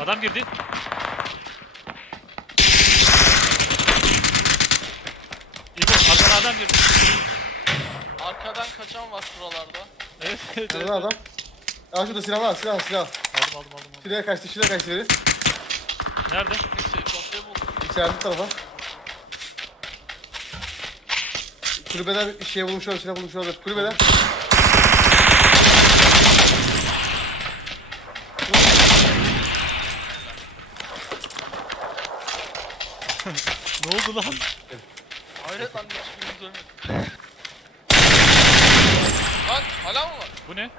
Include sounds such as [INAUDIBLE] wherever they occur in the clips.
Adam girdi. İbo arkadan adam girdi. Arkadan kaçan var şuralarda. Evet evet. Nerede adam? Aa şurada silah var silah silah. Aldım aldım aldım. aldım. Şuraya kaçtı şuraya kaçtı herif. Nerede? Kafayı buldum. İçeride tarafa. Kulübeden şey bulmuş olabilir, silah bulmuş olabilir. Kulübeden. Ne oldu lan? Hayret lan hiçbirimiz ölmedi. Lan hala mı var? Bu ne?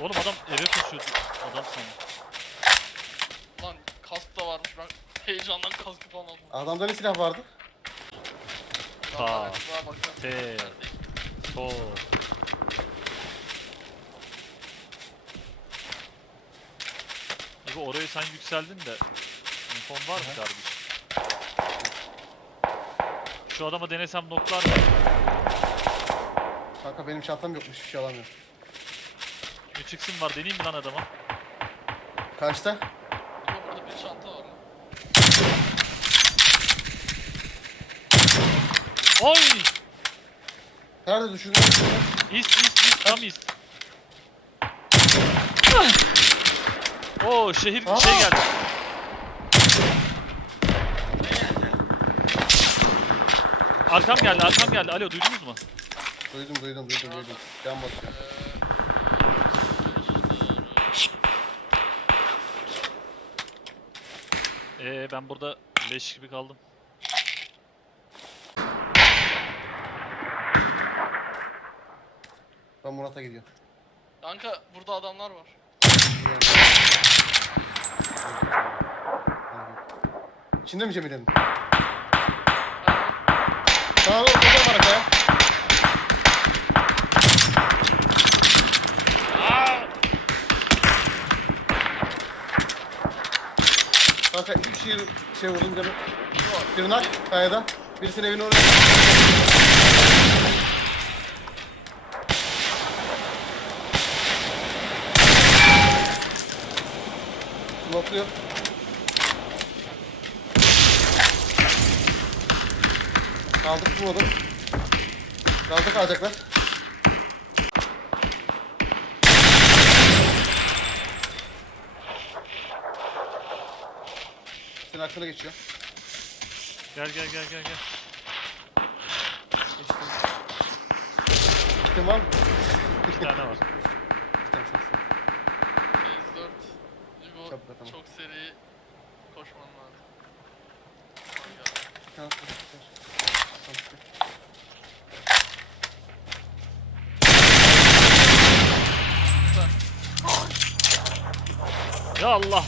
Oğlum adam eve koşuyordu. Adam sandım. Lan kask da varmış ben heyecandan kaskı falan aldım. Adamda ne silah vardı? Bakıyorum. T. To. İbo orayı sen yükseldin de infon var mı kardeşim? Şu adama denesem noklar mı? Kanka benim çantam yokmuş bir şey alamıyorum. Bir çıksın var deneyeyim mi lan adama? Kaçta? Ama burada bir çanta var. Oy! Nerede düşündün? İst ist ist tam ist. Oo şehir şey geldi. Arkam geldi, arkam geldi. Alo duydunuz mu? Duydum duydum duydum duydum. Can basıyor. Ee ben burada leş gibi kaldım. Ben Murat'a gidiyorum. Kanka burada adamlar var. İçinde mi Cemile'nin? Aynen. Tamam oğlum burada var ya. Kanka iki kişiyi şey vurdum canım. Bir nak kayadan. Birisinin evine oraya. Smokluyor. Kaldık bulmadım. Kaldık alacaklar. Senin hakkına geçiyor. Gel gel gel gel gel. Geçtim. Geçtim var mı? Bir tane var. Bir tane ol. Phase 4. İbo Çabuk atalım. çok seri koşman lazım. Ya, Bir tane. Tamam, çıkıyor. Ya Allah.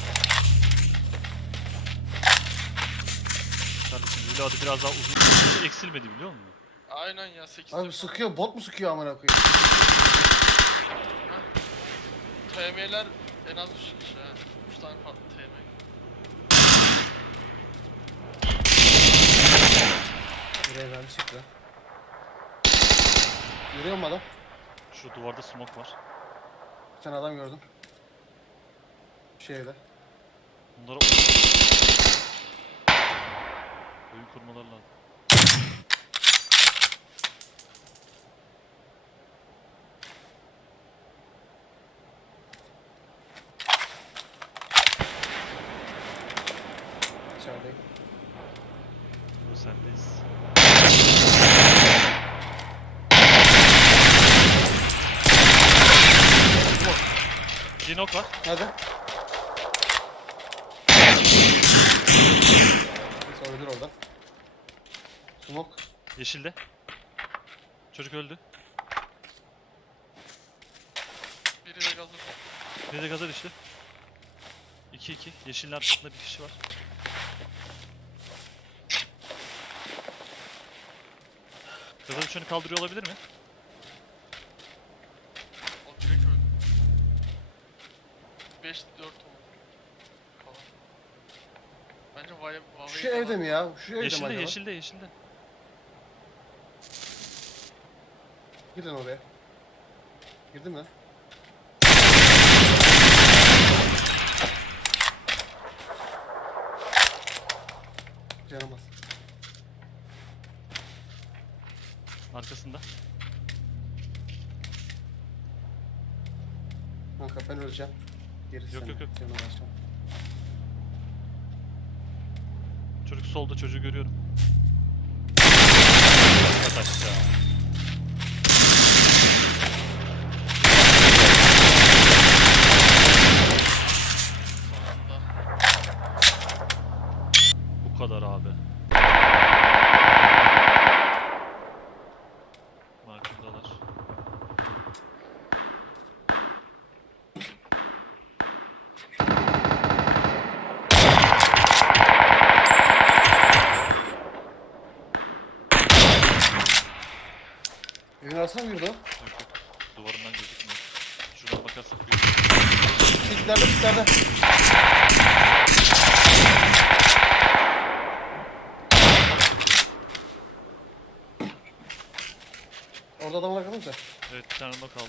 Kardeşim reload'ı biraz daha uzun Hiç eksilmedi biliyor musun? Aynen ya 8 Abi sıkıyor, bot mu sıkıyor amına koyayım? TM'ler en az 3 kişi ha. 3 tane farklı çıktı. Görüyor musun adam? Şu duvarda smoke var. Bir tane adam gördüm. Şeyde. Bunlara oyun kurmaları lazım. Bir nok var. Nerede? Neyse ölür orada. Smoke. Yeşilde. Çocuk öldü. Biri de gazı. Bir de gaza düştü. 2-2. Yeşilin arkasında bir kişi var. Gaza düşeni kaldırıyor olabilir mi? 5-4 olur. Falan. Bence Huawei... Huawei Şu falan- evde mi ya? Şu evde mi Yeşilde acaba? yeşilde yeşilde. Gidin oraya. Girdin mi? Canamaz. Arkasında. Kanka ben öleceğim. Gerisi Yok, yok, yok. Çocuk solda çocuğu görüyorum. Yat aşağı. Bu kadar abi. Arasına mı girdi o? Yok yok. Duvarından gözükmüyor. Şuradan bakarsak görürüz. Çitlerde çitlerde. Orada adamlar sen? Evet bir tane nok aldım.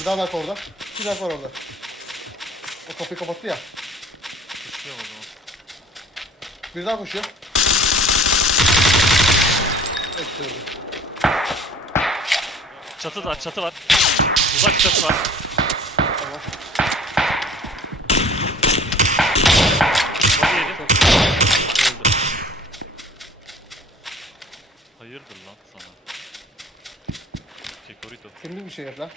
Bir daha nak orada. İki nak var orada. O kapıyı kapattı ya. Kuşluyorum o zaman. Bir daha koşuyor. Hepsi öldü. Çatı var çatı var. Uzak çatı var. Tamam. Body yedi. Öldü. Hayırdır lan sana? Kekorito. Şimdi bir şey yap lan.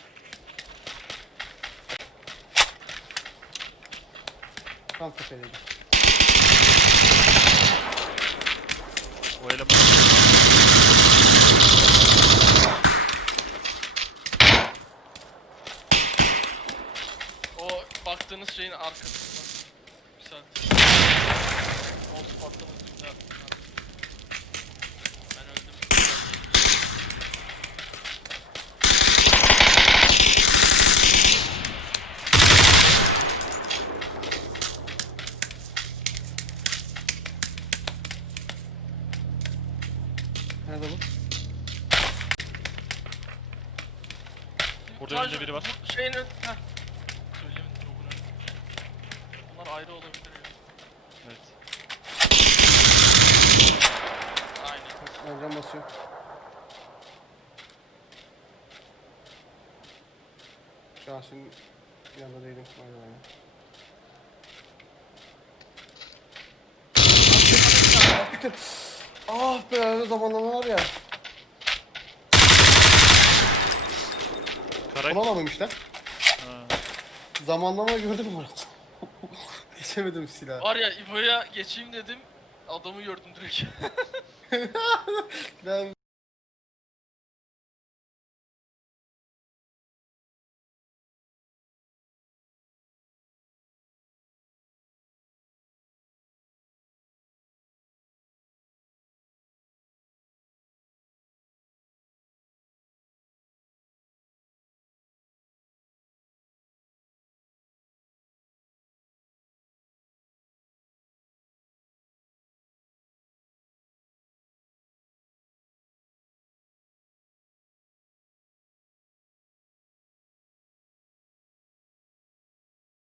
Tam tepedeydi. O elemanı O baktığınız şeyin arkasında. Bir saat. Oldu patlamadı. Güzel. Ben öldüm. Nerede bu? Burada Sadece önünde biri var. bu Şeyin ön... Heh. Söylemedim drop'un önünde. Bunlar ayrı olabilir ya. Evet. Aynen. Ben cam basıyor. Senin yanında değilim. Aynen aynen. Ah, bitti. Ah be öyle zamanlama var ya. Karay. Ha. Zamanlama gördün mü Murat? Geçemedim silah. Var ya İbo'ya geçeyim dedim. Adamı gördüm direkt. [LAUGHS] Ben